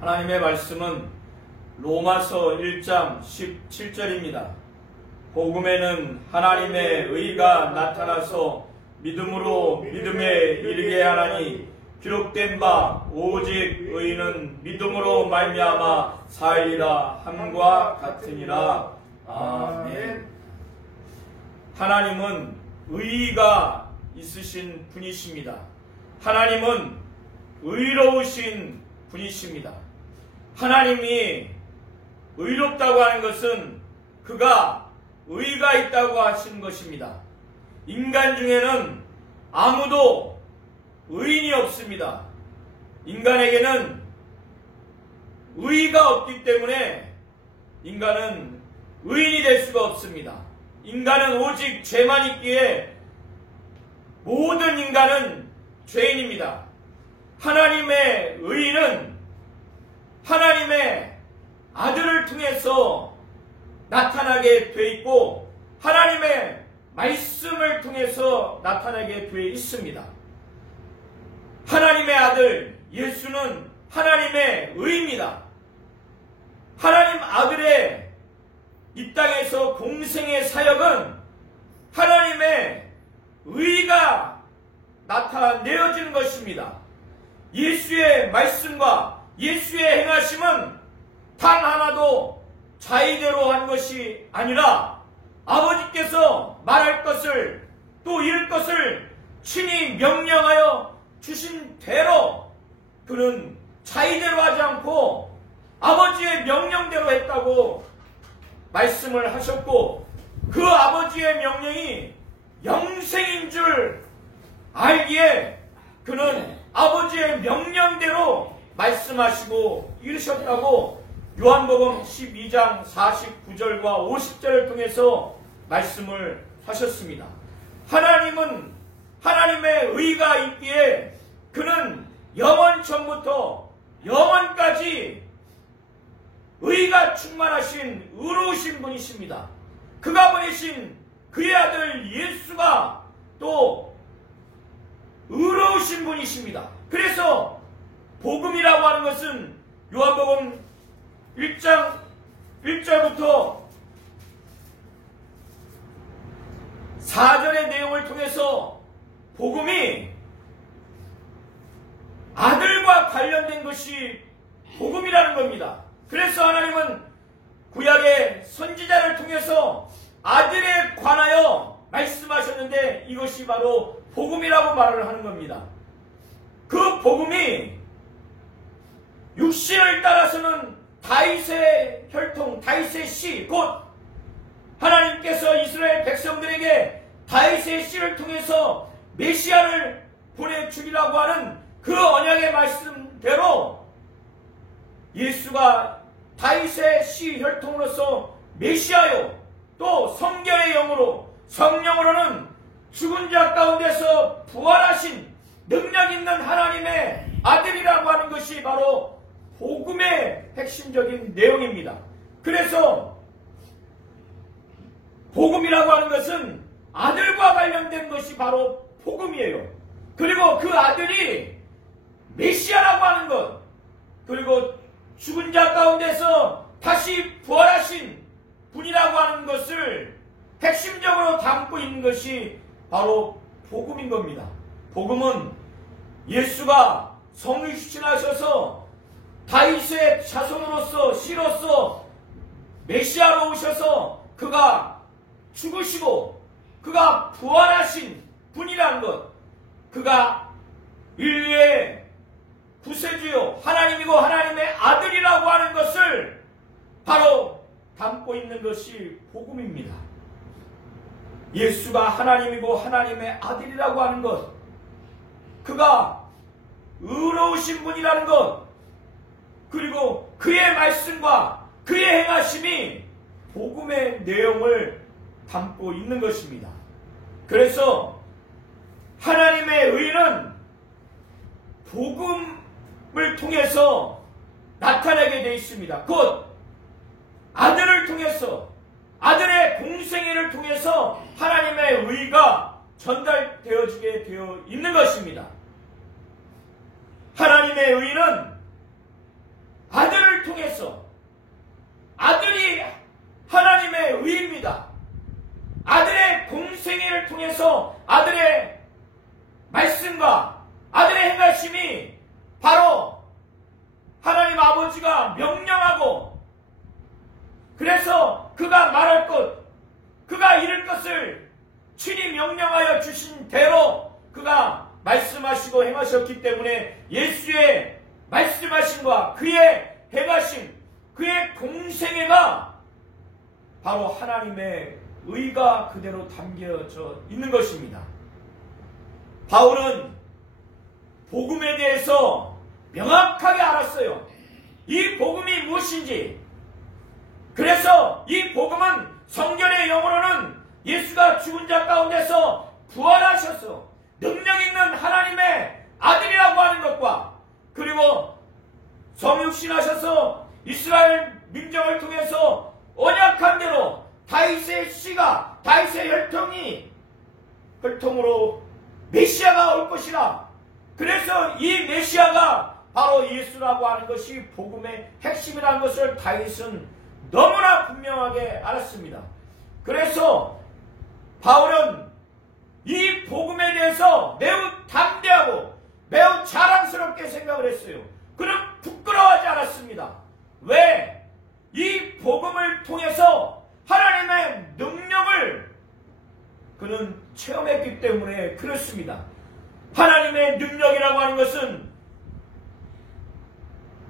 하나님의 말씀은 로마서 1장 17절입니다. 복음에는 하나님의 의가 나타나서 믿음으로 믿음에 이르게 하나니 기록된 바 오직 의인은 믿음으로 말미암아 살리라 함과 같으니라. 아멘. 하나님은 의가 있으신 분이십니다. 하나님은 의로우신 분이십니다. 하나님이 의롭다고 하는 것은 그가 의가 있다고 하시는 것입니다. 인간 중에는 아무도 의인이 없습니다. 인간에게는 의가 없기 때문에 인간은 의인이 될 수가 없습니다. 인간은 오직 죄만 있기에 모든 인간은 죄인입니다. 하나님의 의인은 하나님의 아들을 통해서 나타나게 돼 있고 하나님의 말씀을 통해서 나타나게 돼 있습니다. 하나님의 아들 예수는 하나님의 의입니다. 하나님 아들의 이 땅에서 공생의 사역은 하나님의 의가 나타내어지는 것입니다. 예수의 말씀과 예수의 행하심은 단 하나도 자의대로 한 것이 아니라 아버지께서 말할 것을 또 이룰 것을 친히 명령하여 주신 대로 그는 자의대로 하지 않고 아버지의 명령대로 했다고 말씀을 하셨고 그 아버지의 명령이 영생인 줄 알기에 그는 아버지의 명령대로 말씀하시고 이르셨다고 요한복음 12장 49절과 50절을 통해서 말씀을 하셨습니다. 하나님은 하나님의 의가 있기에 그는 영원전부터 영원까지 의가 충만하신 의로우신 분이십니다. 그가 보내신 그의 아들 예수가 또 의로우신 분이십니다. 그래서 복음이라고 하는 것은 요한복음 1장 1절부터 4절의 내용을 통해서 복음이 아들과 관련된 것이 복음이라는 겁니다. 그래서 하나님은 구약의 선지자를 통해서 아들에 관하여 말씀하셨는데 이것이 바로 복음이라고 말을 하는 겁니다. 그 복음이 육신을 따라서는 다윗의 혈통, 다윗의 씨, 곧 하나님께서 이스라엘 백성들에게 다윗의 씨를 통해서 메시아를 보내주리라고 하는 그 언약의 말씀대로 예수가 다윗의 씨 혈통으로서 메시아요 또 성결의 영으로 성령으로는 죽은 자 가운데서 부활하신 능력 있는 하나님의 아들이라고 하는 것이 바로 복음의 핵심적인 내용입니다. 그래서 복음이라고 하는 것은 아들과 관련된 것이 바로 복음이에요. 그리고 그 아들이 메시아라고 하는 것, 그리고 죽은 자 가운데서 다시 부활하신 분이라고 하는 것을 핵심적으로 담고 있는 것이 바로 복음인 겁니다. 복음은 예수가 성육신하셔서 다윗의 자손으로서 씨로서 메시아로 오셔서 그가 죽으시고 그가 부활하신 분이라는 것, 그가 인류의 구세주요 하나님이고 하나님의 아들이라고 하는 것을 바로 담고 있는 것이 복음입니다. 예수가 하나님이고 하나님의 아들이라고 하는 것, 그가 의로우신 분이라는 것, 그리고 그의 말씀과 그의 행하심이 복음의 내용을 담고 있는 것입니다. 그래서 하나님의 의는 복음을 통해서 나타나게 되어 있습니다. 곧 아들을 통해서, 아들의 공생애를 통해서 하나님의 의가 전달되어지게 되어 있는 것입니다. 하나님의 의는 아들을 통해서, 아들이 하나님의 의입니다. 아들의 공생애를 통해서 아들의 말씀과 아들의 행하심이 바로 하나님 아버지가 명령하고, 그래서 그가 말할 것, 그가 이룰 것을 친히 명령하여 주신 대로 그가 말씀하시고 행하셨기 때문에 예수의 말씀하심과 그의 행하심, 그의 공생애가 바로 하나님의 의가 그대로 담겨져 있는 것입니다. 바울은 복음에 대해서 명확하게 알았어요. 이 복음이 무엇인지. 그래서 이 복음은 성경의 영어로는 예수가 죽은 자 가운데서 부활하셔서 능력 있는 하나님의 아들이라고 하는 것과, 그리고 성육신하셔서 이스라엘 민족을 통해서 언약한 대로 다윗의 씨가, 다윗의 혈통으로 메시아가 올 것이라. 그래서 이 메시아가 바로 예수라고 하는 것이 복음의 핵심이라는 것을 다윗은 너무나 분명하게 알았습니다. 그래서 바울은 이 복음에 대해서 매우 담대하고 매우 자랑스럽게 생각을 했어요. 그는 부끄러워하지 않았습니다. 왜? 이 복음을 통해서 하나님의 능력을 그는 체험했기 때문에 그렇습니다. 하나님의 능력이라고 하는 것은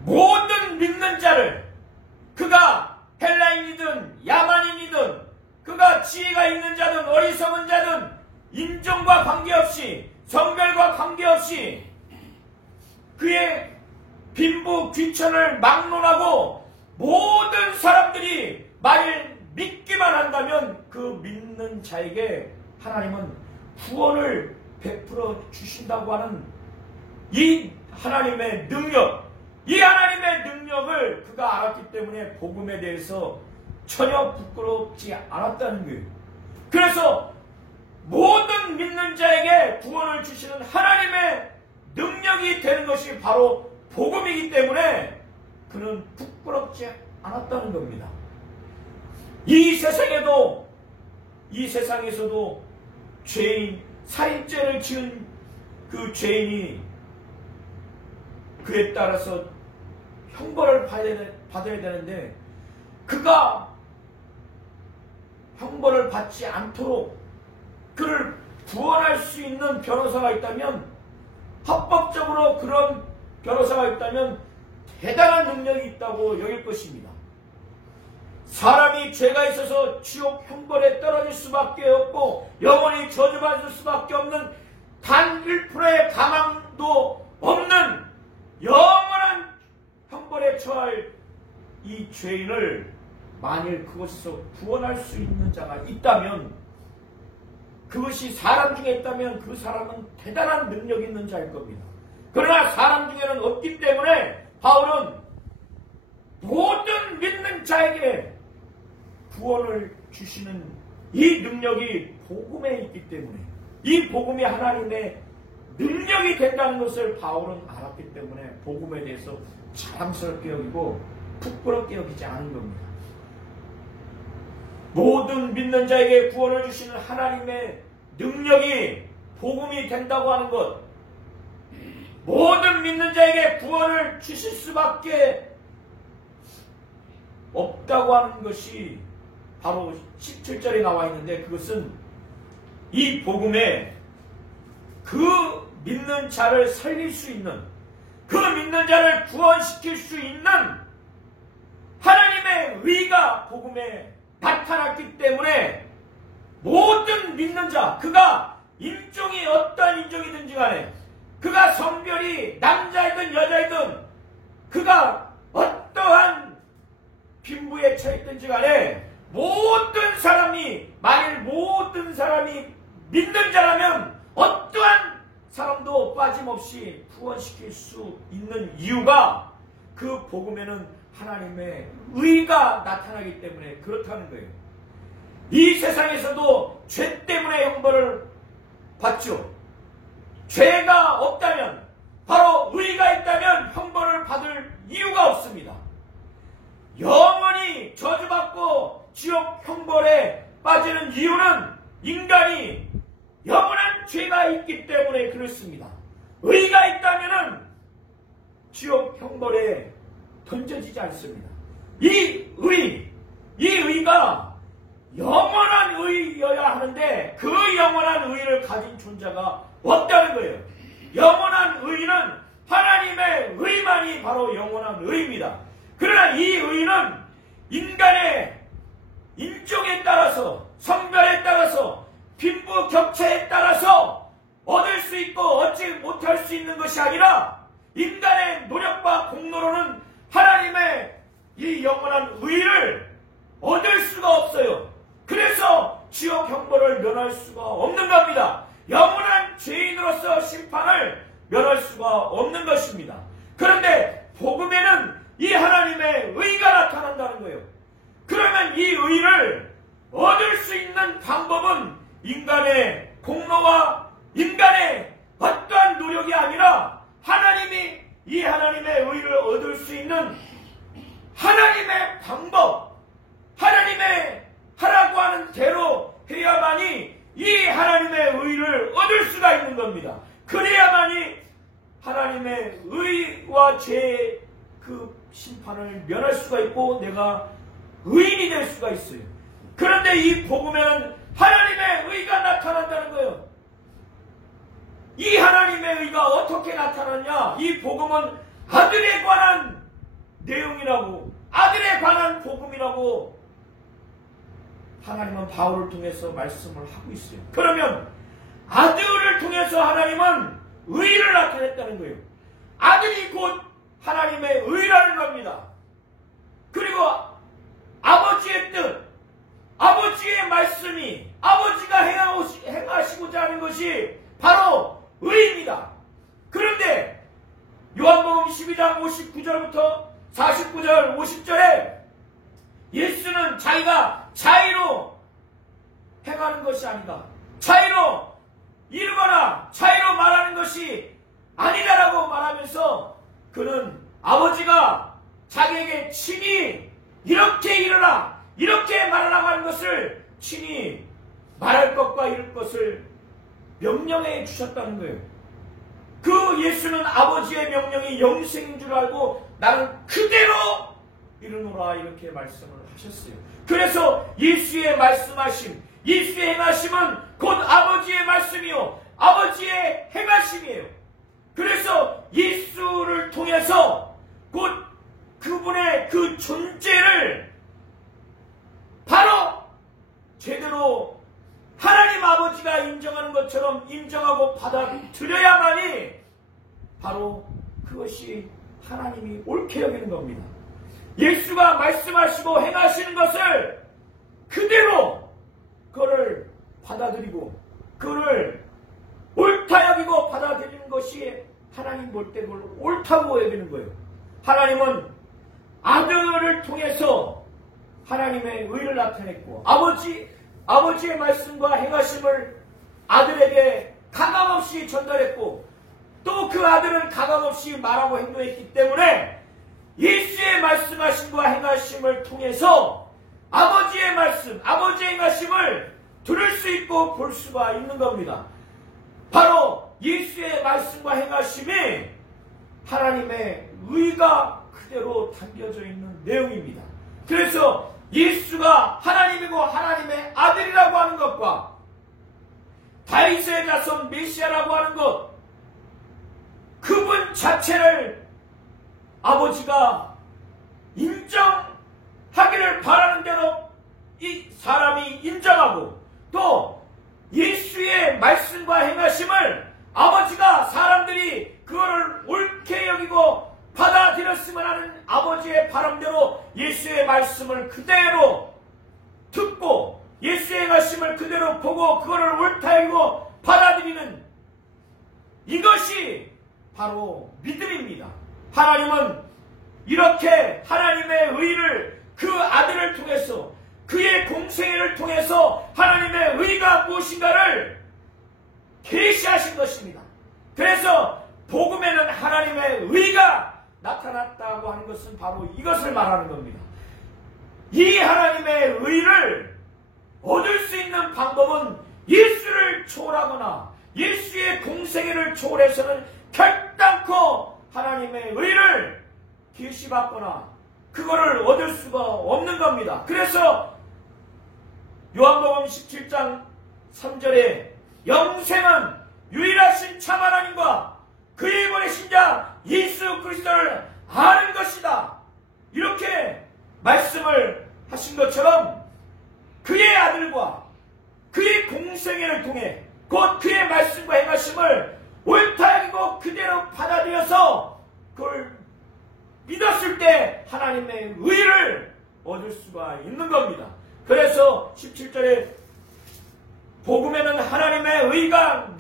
모든 믿는 자를, 그가 헬라인이든 야만인이든, 그가 지혜가 있는 자든 어리석은 자든, 인종과 관계없이, 성별과 관계없이 그의 빈부 귀천을 막론하고 모든 사람들이 만일 믿기만 한다면 그 믿는 자에게 하나님은 구원을 베풀어 주신다고 하는 이 하나님의 능력, 이 하나님의 능력을 그가 알았기 때문에 복음에 대해서 전혀 부끄럽지 않았다는 거예요. 그래서 모든 믿는 자에게 구원을 주시는 하나님의 능력이 되는 것이 바로 복음이기 때문에 그는 부끄럽지 않았다는 겁니다. 이 세상에서도 죄인, 살인죄를 지은 그 죄인이 그에 따라서 형벌을 받아야 되는데, 그가 형벌을 받지 않도록 그를 구원할 수 있는 변호사가 있다면, 합법적으로 그런 변호사가 있다면 대단한 능력이 있다고 여길 것입니다. 사람이 죄가 있어서 지옥 형벌에 떨어질 수밖에 없고 영원히 저주받을 수밖에 없는 단 1%의 가망도 없는 영원한 형벌에 처할 이 죄인을 만일 그것에서 구원할 수 있는 자가 있다면, 그것이 사람 중에 있다면 그 사람은 대단한 능력 있는 자일 겁니다. 그러나 사람 중에는 없기 때문에 바울은 모든 믿는 자에게 구원을 주시는 이 능력이 복음에 있기 때문에, 이 복음이 하나님의 능력이 된다는 것을 바울은 알았기 때문에 복음에 대해서 자랑스럽게 여기고 부끄럽게 여기지 않은 겁니다. 모든 믿는 자에게 구원을 주시는 하나님의 능력이 복음이 된다고 하는 것, 모든 믿는 자에게 구원을 주실 수밖에 없다고 하는 것이 바로 17절에 나와 있는데, 그것은 이 복음에 그 믿는 자를 살릴 수 있는, 그 믿는 자를 구원시킬 수 있는 하나님의 의가 복음에 나타났기 때문에 모든 믿는 자, 그가 인종이 어떠한 인종이든지 간에, 그가 성별이 남자이든 여자이든, 그가 어떠한 빈부에 처했든지 간에 모든 사람이, 만일 모든 사람이 믿는 자라면 어떠한 사람도 빠짐없이 구원시킬 수 있는 이유가, 그 복음에는 하나님의 의가 나타나기 때문에 그렇다는 거예요. 이 세상에서도 죄 때문에 형벌을 받죠. 죄가 없다면, 바로 의가 있다면 형벌을 받을 이유가 없습니다. 형벌에 던져지지 않습니다. 이 의가 영원한 의여야 하는데 그 영원한 의를 가진 존재가 없다는 거예요. 영원한 의는 하나님의 의만이 바로 영원한 의입니다. 그러나 이 의는 인간의 인종에 따라서, 성별에 따라서, 빈부 격차에 따라서 얻을 수 있고 얻지 못할 수 있는 것이 아니라 인간의 노력과 공로로는 하나님의 이 영원한 의를 얻을 수가 없어요. 그래서 지옥 형벌을 면할 수가 없는 겁니다. 영원한 죄인으로서 심판을 면할 수가 없는 것입니다. 그런데 복음에는 이 하나님의 의가 나타난다는 거예요. 그러면 이 의를 얻을 수 있는 방법은 인간의 공로와 인간의 어떠한 노력이 아니라 하나님이 이 하나님의 의를 얻을 수 있는 하나님의 방법, 하나님의 하라고 하는 대로 해야만이 이 하나님의 의를 얻을 수가 있는 겁니다. 그래야만이 하나님의 의와 죄의 그 심판을 면할 수가 있고 내가 의인이 될 수가 있어요. 그런데 이 복음에는 하나님의 의가 나타난다는 거예요. 이 하나님의 의가 어떻게 나타났냐? 이 복음은 아들에 관한 내용이라고, 아들에 관한 복음이라고 하나님은 바울을 통해서 말씀을 하고 있어요. 그러면 아들을 통해서 하나님은 의를 나타냈다는 거예요. 아들이 곧 하나님의 의라는 겁니다. 그리고 아버지의 뜻, 아버지의 말씀이 아버지가 행하시고자 하는 것이 바로 의입니다. 그런데 요한복음 12장 59절부터 49절 50절에 예수는 자기가 자의로 행하는 것이 아니다, 자의로 이루거나 자의로 말하는 것이 아니다라고 말하면서 그는 아버지가 자기에게 친히 이렇게 일어나 이렇게 말하라고 하는 것을 친히 말할 것과 이룰 것을 명령해 주셨다는 거예요. 그 예수는 아버지의 명령이 영생인 줄 알고 나는 그대로 이루노라 이렇게 말씀을 하셨어요. 그래서 예수의 말씀하심, 예수의 행하심은 곧 아버지의 말씀이요 아버지의 행하심이에요. 그래서 예수를 통해서 곧 그분의 그 존재를 바로 제대로 하나님 아버지가 인정하는 것처럼 인정하고 받아들여야만이 바로 그것이 하나님이 옳게 여기는 겁니다. 예수가 말씀하시고 행하시는 것을 그대로 그를 받아들이고 그를 옳다 여기고 받아들이는 것이 하나님 볼 때 그걸 옳다고 여기는 거예요. 하나님은 아들을 통해서 하나님의 의를 나타냈고 아버지의 말씀과 행하심을 아들에게 가감없이 전달했고 또 그 아들은 가감없이 말하고 행동했기 때문에 예수의 말씀하심과 행하심을 통해서 아버지의 말씀, 아버지의 행하심을 들을 수 있고 볼 수가 있는 겁니다. 바로 예수의 말씀과 행하심이 하나님의 의가 그대로 담겨져 있는 내용입니다. 그래서 예수가 하나님이고 하나님의 아들이라고 하는 것과 다윗의 자손 메시아라고 하는 것, 그분 자체를 아버지가 인정하기를 바라는 대로 이 사람이 인정하고 또 예수의 말씀과 행하심을 아버지가 사람들이 그거를 옳게 여기고 받아들였으면 하는 아버지의 바람대로 예수의 말씀을 그대로 듣고 예수의 행하심을 그대로 보고 그거를 옳다 여기고 받아들이는 이것이 바로 믿음입니다. 하나님은 이렇게 하나님의 의를 그 아들을 통해서 그의 공생애를 통해서 하나님의 의가 무엇인가를 계시하신 것입니다. 그래서 복음에는 하나님의 의가 나타났다고 하는 것은 바로 이것을 말하는 겁니다. 이 하나님의 의를 얻을 수 있는 방법은 예수를 초월하거나 예수의 공생애를 초월해서는 결단코 하나님의 의를 계시받거나 그거를 얻을 수가 없는 겁니다. 그래서 요한복음 17장 3절에 영생은 유일하신 참 하나님과 그의 보내신 자 예수 그리스도를 아는 것이다. 이렇게 말씀을 하신 것처럼 그의 아들과 그의 공생애를 통해 곧 그의 말씀과 행하심을 옳다 여기고 그대로 받아들여서 그걸 믿었을 때 하나님의 의를 얻을 수가 있는 겁니다. 그래서 17절에 복음에는 하나님의 의가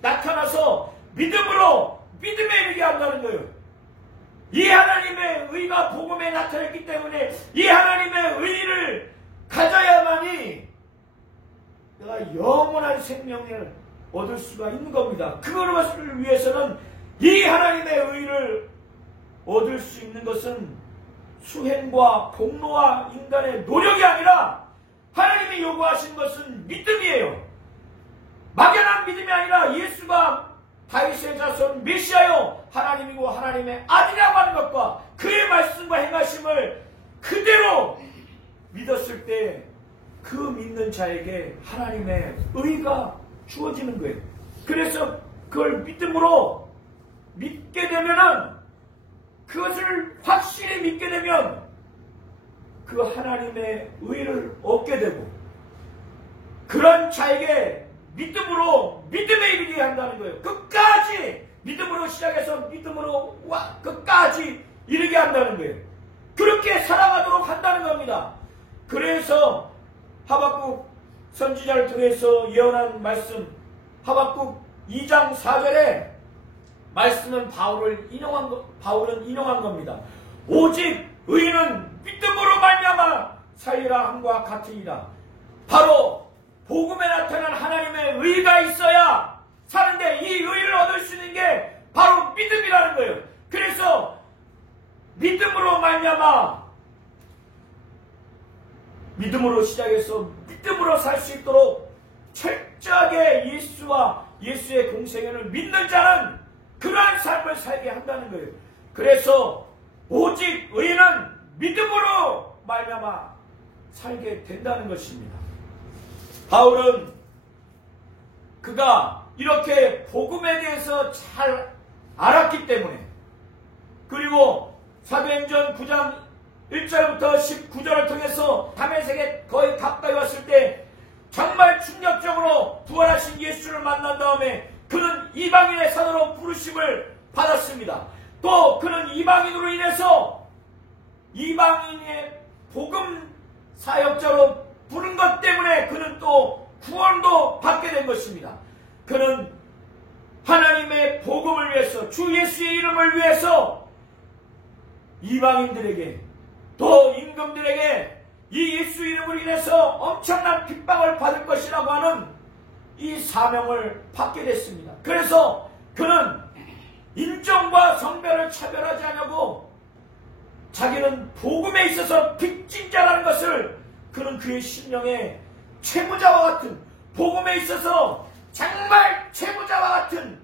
나타나서 믿음으로 믿음에 이르게 한다는 거예요. 이 하나님의 의가 복음에 나타났기 때문에 이 하나님의 의를 가져야만이 내가 영원한 생명을 얻을 수가 있는 겁니다. 그것을 위해서는 이 하나님의 의를 얻을 수 있는 것은 수행과 공로와 인간의 노력이 아니라 하나님이 요구하신 것은 믿음이에요. 막연한 믿음이 아니라 예수가 다윗의 자손 메시아요 하나님이고 하나님의 아들이라고 하는 것과 그의 말씀과 행하심을 그대로 믿었을 때 그 믿는 자에게 하나님의 의가 주어지는 거예요. 그래서 그걸 믿음으로 믿게 되면은 그것을 확실히 믿게 되면 그 하나님의 의를 얻게 되고 그런 자에게 믿음으로 믿음에 이르게 한다는 거예요. 끝까지 믿음으로 시작해서 믿음으로 끝까지 이르게 한다는 거예요. 그렇게 살아가도록 한다는 겁니다. 그래서 하박국 선지자를 통해서 예언한 말씀 하박국 2장 4절에 말씀은 바울은 인용한 겁니다. 오직 의인은 믿음으로 말미암아 살리라 함과 같으니라. 바로 복음에 나타난 하나님의 의가 있어야 사는데 이 의를 얻을 수 있는 게 바로 믿음이라는 거예요. 그래서 믿음으로 말미암아 믿음으로 시작해서 믿음으로 살 수 있도록 철저하게 예수와 예수의 공생애를 믿는 자는 그러한 삶을 살게 한다는 거예요. 그래서 오직 의인은 믿음으로 말미암아 살게 된다는 것입니다. 바울은 그가 이렇게 복음에 대해서 잘 알았기 때문에 그리고 사도행전 9장 1절부터 19절을 통해서 다메섹에 거의 가까이 왔을 때 정말 충격적으로 부활하신 예수를 만난 다음에 그는 이방인의 사도로 부르심을 받았습니다. 또 그는 이방인으로 인해서 이방인의 복음 사역자로 부른 것 때문에 그는 또 구원도 받게 된 것입니다. 그는 하나님의 복음을 위해서 주 예수의 이름을 위해서 이방인들에게 또 임금들에게 이 예수 이름을 인해서 엄청난 핍박을 받을 것이라고 하는 이 사명을 받게 됐습니다. 그래서 그는 인종과 성별을 차별하지 않냐고 자기는 복음에 있어서 빚진 자라는 것을 그는 그의 심령에 채무자와 같은 복음에 있어서 정말 채무자와 같은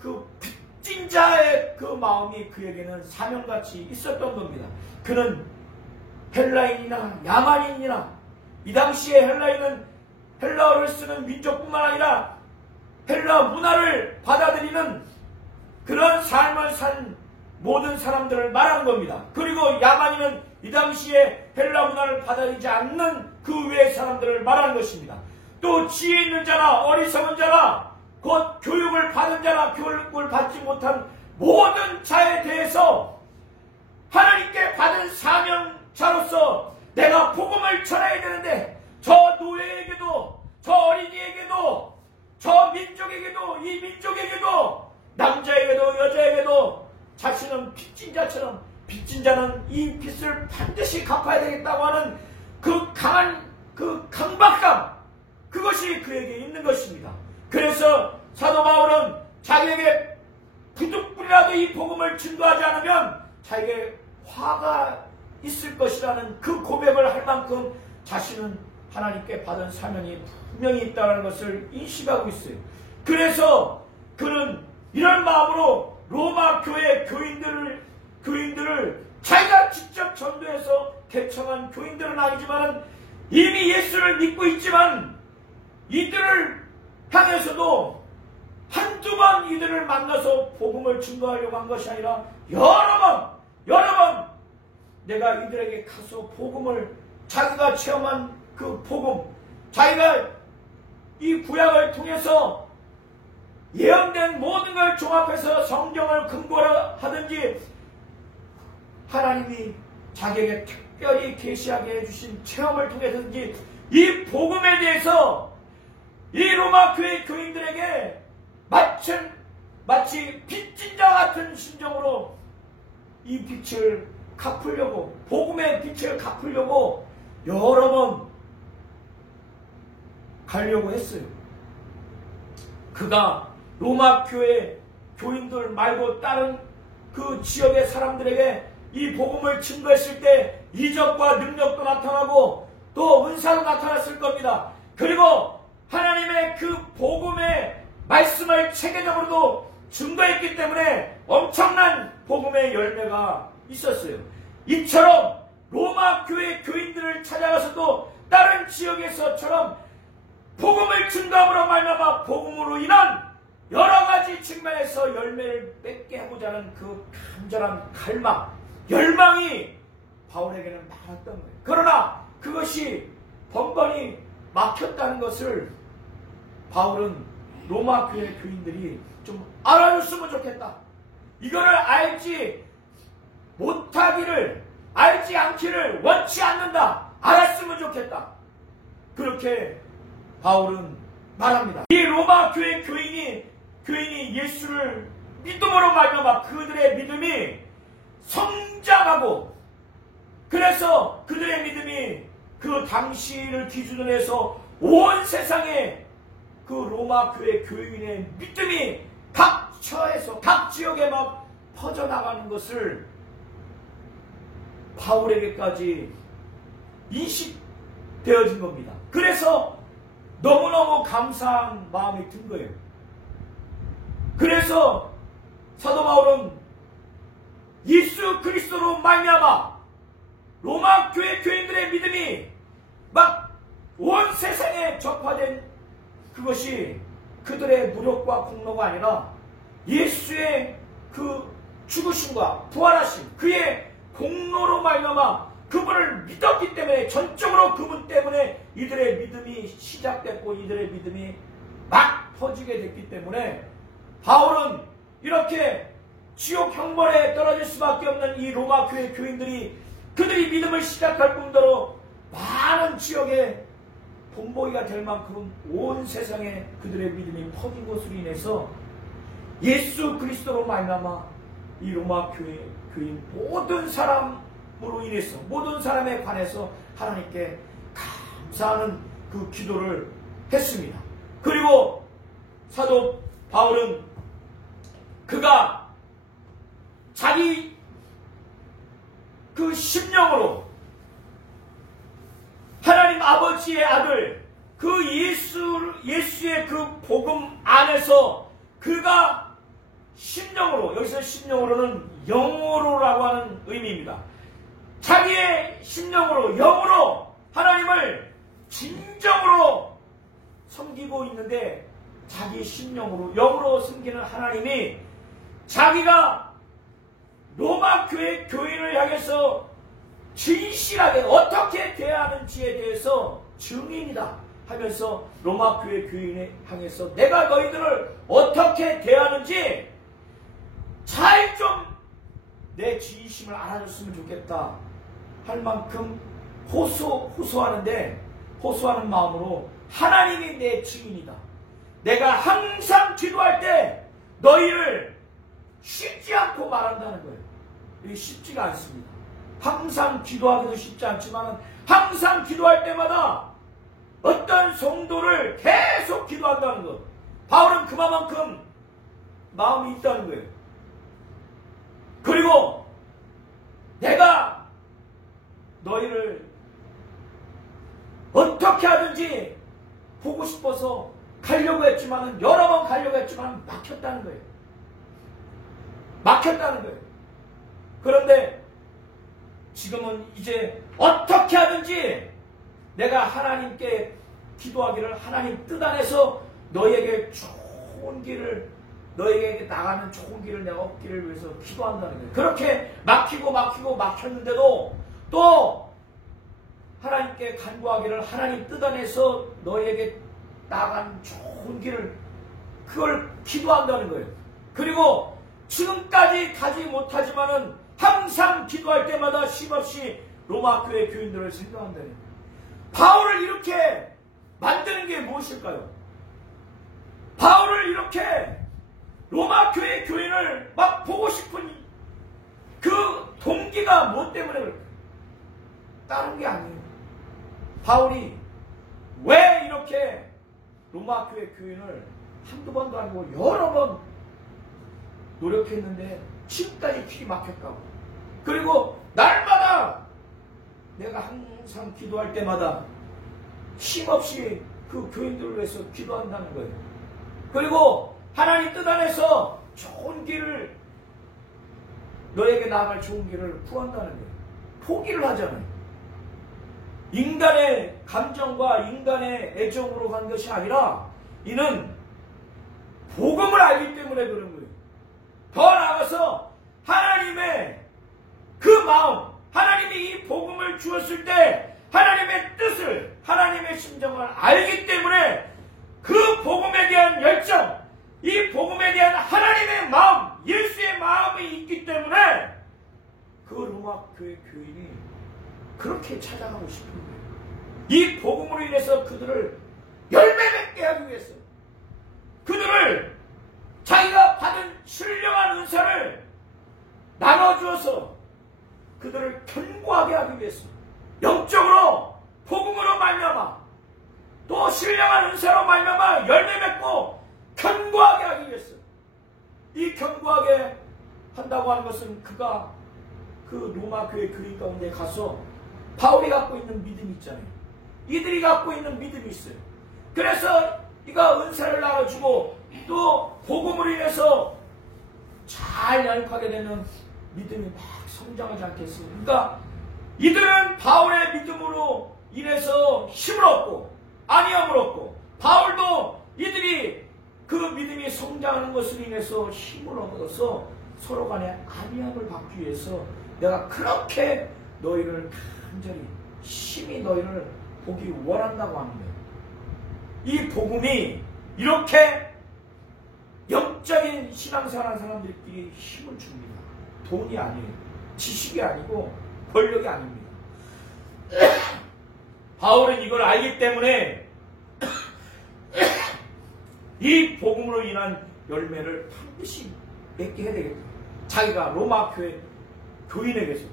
그 빚진 자의 그 마음이 그에게는 사명같이 있었던 겁니다. 그는 헬라인이나 야만인이나 이 당시에 헬라인은 헬라어를 쓰는 민족뿐만 아니라 헬라 문화를 받아들이는 그런 삶을 산 모든 사람들을 말하는 겁니다. 그리고 야만인은 이 당시에 헬라 문화를 받아들이지 않는 그 외의 사람들을 말하는 것입니다. 또 지혜 있는 자나 어리석은 자나 곧 교육을 받은 자나 교육을 받지 못한 모든 자에 대해서 하나님께 받은 사명자로서 내가 복음을 전해야 되는데 저 노예에게도 저 어린이에게도 저 민족에게도 이 민족에게도 남자에게도 여자에게도 자신은 빚진 자처럼 빚진 자는 이 빚을 반드시 갚아야 되겠다고 하는 그 강한 그 강박감 그것이 그에게 있는 것입니다. 그래서 사도 바울은 자기에게 부득불이라도 이 복음을 증거하지 않으면 자기에게 화가 있을 것이라는 그 고백을 할 만큼 자신은 하나님께 받은 사명이 분명히 있다는 것을 인식하고 있어요. 그래서 그는 이런 마음으로 로마 교회 교인들을 교회를 자기가 직접 전도해서 개척한 교인들은 아니지만 이미 예수를 믿고 있지만 이들을 향해서도 한두 번 이들을 만나서 복음을 증거하려고 한 것이 아니라 여러 번 내가 이들에게 가서 복음을 자기가 체험한 그 복음, 자기가 이 구약을 통해서 예언된 모든 걸 종합해서 성경을 근거로 하든지 하나님이 자기에게 특별히 계시하게 해주신 체험을 통해서든지 이 복음에 대해서 이 로마 교회 교인들에게 마치 빚진 자 같은 심정으로 이 빛을 갚으려고, 복음의 빛을 갚으려고 여러 번 가려고 했어요. 그가 로마 교회 교인들 말고 다른 그 지역의 사람들에게 이 복음을 증거했을 때 이적과 능력도 나타나고 또 은사도 나타났을 겁니다. 그리고 하나님의 그 복음의 말씀을 체계적으로도 증거했기 때문에 엄청난 복음의 열매가 있었어요. 이처럼 로마 교회 교인들을 찾아가서도 다른 지역에서처럼 복음을 증거함으로 말미암아 복음으로 인한 여러 가지 측면에서 열매를 맺게 하고자 하는 그 간절한 갈망, 열망이 바울에게는 많았던 거예요. 그러나 그것이 번번이 막혔다는 것을 바울은 로마 교회 교인들이 좀 알아줬으면 좋겠다. 이거를 알지 못하기를, 알지 않기를 원치 않는다. 알았으면 좋겠다. 그렇게 바울은 말합니다. 이 로마 교회 교인이 예수를 믿음으로 말미암아 그들의 믿음이 성장하고, 그래서 그들의 믿음이 그 당시를 기준으로 해서 온 세상에 그 로마 교회 교인의 믿음이 각 처에서 각 지역에 막 퍼져나가는 것을 바울에게까지 인식되어진 겁니다. 그래서 너무너무 감사한 마음이 든 거예요. 그래서 사도 바울은 예수 그리스도로 말미암아 로마 교회 교인들의 믿음이 막 온 세상에 전파된 그것이 그들의 무력과 공로가 아니라 예수의 그 죽으심과 부활하심, 그의 공로로 말미암아 그분을 믿었기 때문에, 전적으로 그분 때문에 이들의 믿음이 시작됐고 이들의 믿음이 막 퍼지게 됐기 때문에 바울은 이렇게 지옥 형벌에 떨어질 수밖에 없는 이 로마 교회 교인들이 그들이 믿음을 시작할 뿐더러 많은 지역에 본보기가 될 만큼 온 세상에 그들의 믿음이 퍼진 것으로 인해서 예수 그리스도로 말미암아 이 로마 교회 교인 모든 사람으로 인해서, 모든 사람에 관해서 하나님께 감사하는 그 기도를 했습니다. 그리고 사도 바울은 그가 자기 그 심령으로 하나님 아버지의 아들 그 예수의 그 복음 안에서 그가 심령으로, 여기서 심령으로는 영으로라고 하는 의미입니다. 자기의 심령으로, 영으로 하나님을 진정으로 섬기고 있는데, 자기 심령으로, 영으로 섬기는 하나님이 자기가 로마 교회 교인을 향해서 진실하게 어떻게 대하는지에 대해서 증인이다 하면서 로마 교회 교인을 향해서 내가 너희들을 어떻게 대하는지 잘 좀 내 진심을 알아줬으면 좋겠다 할 만큼 호소하는 마음으로 하나님이 내 증인이다. 내가 항상 기도할 때 너희를 쉽지 않고 말한다는 거예요. 이게 쉽지가 않습니다. 항상 기도하기도 쉽지 않지만 항상 기도할 때마다 어떤 성도를 계속 기도한다는 것. 바울은 그만큼 마음이 있다는 거예요. 그리고 내가 너희를 어떻게 하든지 보고 싶어서 가려고 했지만, 여러 번 가려고 했지만 막혔다는 거예요. 막혔다는 거예요. 그런데 지금은 이제 어떻게 하든지 내가 하나님께 기도하기를 하나님 뜻 안에서 너에게 좋은 길을, 너에게 나가는 좋은 길을 내가 얻기를 위해서 기도한다는 거예요. 그렇게 막혔는데도 또 하나님께 간구하기를 하나님 뜻 안에서 너에게 나간 좋은 길을, 그걸 기도한다는 거예요. 그리고 지금까지 가지 못하지만은 항상 기도할 때마다 쉼없이 로마 교회 교인들을 생각한다는 거예요. 바울을 이렇게 만드는 게 무엇일까요? 바울을 이렇게 로마 교회 교인을 막 보고 싶은 그 동기가 무엇 때문에 그럴까요? 다른 게 아니에요. 바울이 왜 이렇게 로마 교회 교인을 한두 번도 아니고 여러 번 노력했는데 지금까지 길이 막혔다고. 그리고 날마다 내가 항상 기도할 때마다 쉼없이 그 교인들을 위해서 기도한다는 거예요. 그리고 하나님 뜻 안에서 좋은 길을, 너에게 나아갈 좋은 길을 구한다는 거예요. 포기를 하잖아요. 인간의 감정과 인간의 애정으로 간 것이 아니라 이는 복음을 알기 때문에 그런 거예요. 더 나아가서 하나님의 그 마음, 하나님이 이 복음을 주었을 때 하나님의 뜻을, 하나님의 심정을 알기 때문에 그 복음에 대한 열정, 이 복음에 대한 하나님의 마음, 예수의 마음이 있기 때문에 그 로마 교회 교인이 그렇게 찾아가고 싶은 거예요. 이 복음으로 인해서 그들을 열매 맺게 하기 위해서, 그들을 자기가 받은 신령한 은사를 나눠주어서 그들을 견고하게 하기 위해서, 영적으로 복음으로 말미암아 또 신령한 은사로 말미암아 열매 맺고 견고하게 하기 위해서, 이 견고하게 한다고 하는 것은 그가 그 로마 교회 교인 가운데 가서 바울이 갖고 있는 믿음이 있잖아요. 이들이 갖고 있는 믿음이 있어요. 그래서 이가 은사를 나눠주고 또 복음으로 인해서 잘 양육하게 되는 믿음이 막 성장하지 않겠어요. 그러니까 이들은 바울의 믿음으로 인해서 힘을 얻고 안위함을 얻고, 바울도 이들이 그 믿음이 성장하는 것으로 인해서 힘을 얻어서 서로 간에 안위함을 받기 위해서 내가 그렇게 너희를 간절히 심히 너희를 보기 원한다고 하는 거예요. 이 복음이 이렇게 영적인 신앙생활하는 사람들끼리 힘을 줍니다. 돈이 아니에요. 지식이 아니고 권력이 아닙니다. 바울은 이걸 알기 때문에 이 복음으로 인한 열매를 반드시 맺게 해야 되겠다. 자기가 로마 교회 교인에게서,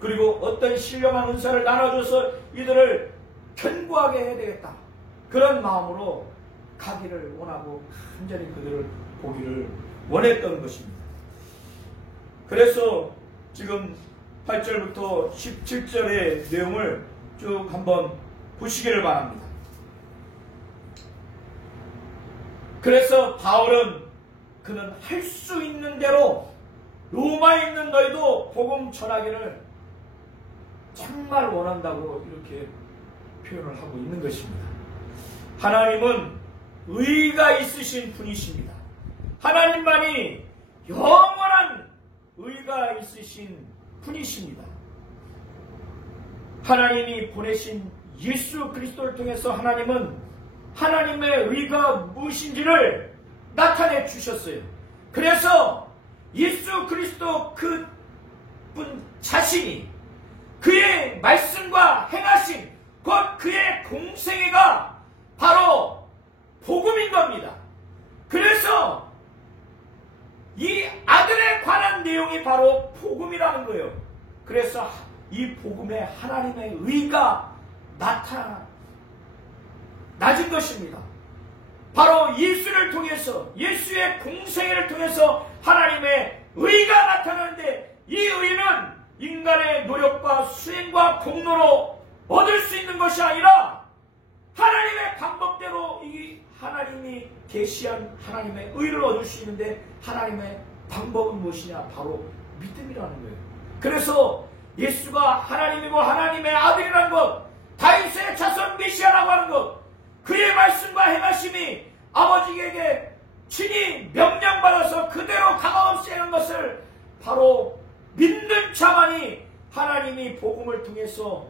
그리고 어떤 신령한 은사를 나눠줘서 이들을 견고하게 해야 되겠다. 그런 마음으로 가기를 원하고 간절히 그들을 보기를 원했던 것입니다. 그래서 지금 8절부터 17절의 내용을 쭉 한번 보시기를 바랍니다. 그래서 바울은 그는 할 수 있는 대로 로마에 있는 너희도 복음 전하기를 정말 원한다고 이렇게 표현을 하고 있는 것입니다. 하나님은 의가 있으신 분이십니다. 하나님만이 영원한 의가 있으신 분이십니다. 하나님이 보내신 예수 그리스도를 통해서 하나님은 하나님의 의가 무엇인지를 나타내 주셨어요. 그래서 예수 그리스도 그 분 자신이 그의 말씀과 행하신 곧 그의 공생애가 바로 복음인 겁니다. 그래서 이 아들에 관한 내용이 바로 복음이라는 거예요. 그래서 이 복음에 하나님의 의가 나타나진 것입니다. 바로 예수를 통해서, 예수의 공생애를 통해서 하나님의 의가 나타나는데, 이 의는 인간의 노력과 수행과 공로로 얻을 수 있는 것이 아니라 하나님의 방법대로 이 하나님이 계시한 하나님의 의를 얻을 수 있는데, 하나님의 방법은 무엇이냐? 바로 믿음이라는 거예요. 그래서 예수가 하나님이고 하나님의 아들이라는 것, 다윗의 자손 메시아라고 하는 것, 그의 말씀과 행하심이 아버지에게 친히 명령받아서 그대로 가감없이 하는 것을 바로 믿는 자만이 하나님이 복음을 통해서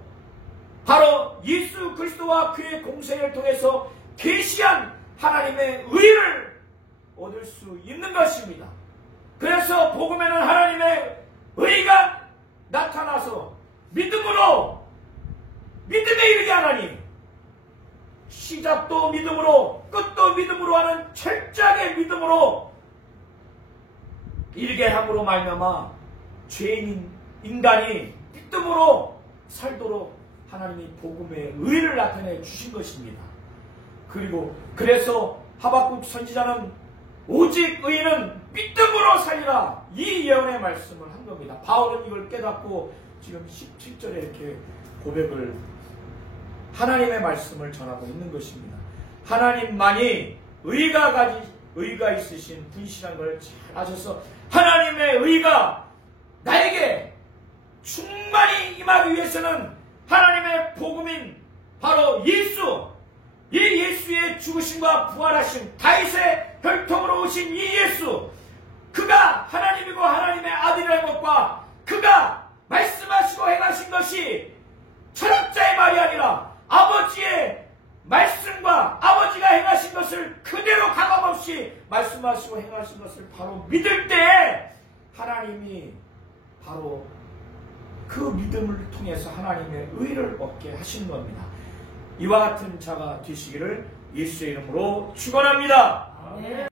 바로 예수 그리스도와 그의 공생을 통해서 계시한 하나님의 의를 얻을 수 있는 것입니다. 그래서 복음에는 하나님의 의가 나타나서 믿음으로, 믿음에 이르게 하나니 시작도 믿음으로 끝도 믿음으로 하는 철저하게 믿음으로 이르게 함으로 말미암아 죄인인 인간이 믿음으로 살도록 하나님이 복음의 의를 나타내 주신 것입니다. 그리고 그래서 하박국 선지자는 오직 의인은 믿음으로 살리라, 이 예언의 말씀을 한 겁니다. 바울은 이걸 깨닫고 지금 17절에 이렇게 고백을, 하나님의 말씀을 전하고 있는 것입니다. 하나님만이 의가 있으신 분이시라는 걸 잘 아셔서 하나님의 의가 나에게 충만히 임하기 위해서는 하나님의 복음인 바로 예수, 이 예수의 죽으심과 부활하심, 다윗의 혈통으로 오신 이 예수, 그가 하나님이고 하나님의 아들이라는 것과 그가 말씀하시고 행하신 것이 철학자의 말이 아니라 아버지의 말씀과 아버지가 행하신 것을 그대로 가감없이 말씀하시고 행하신 것을 바로 믿을 때에 하나님이 바로 그 믿음을 통해서 하나님의 의를 얻게 하시는 겁니다. 이와 같은 자가 되시기를 예수의 이름으로 축원합니다.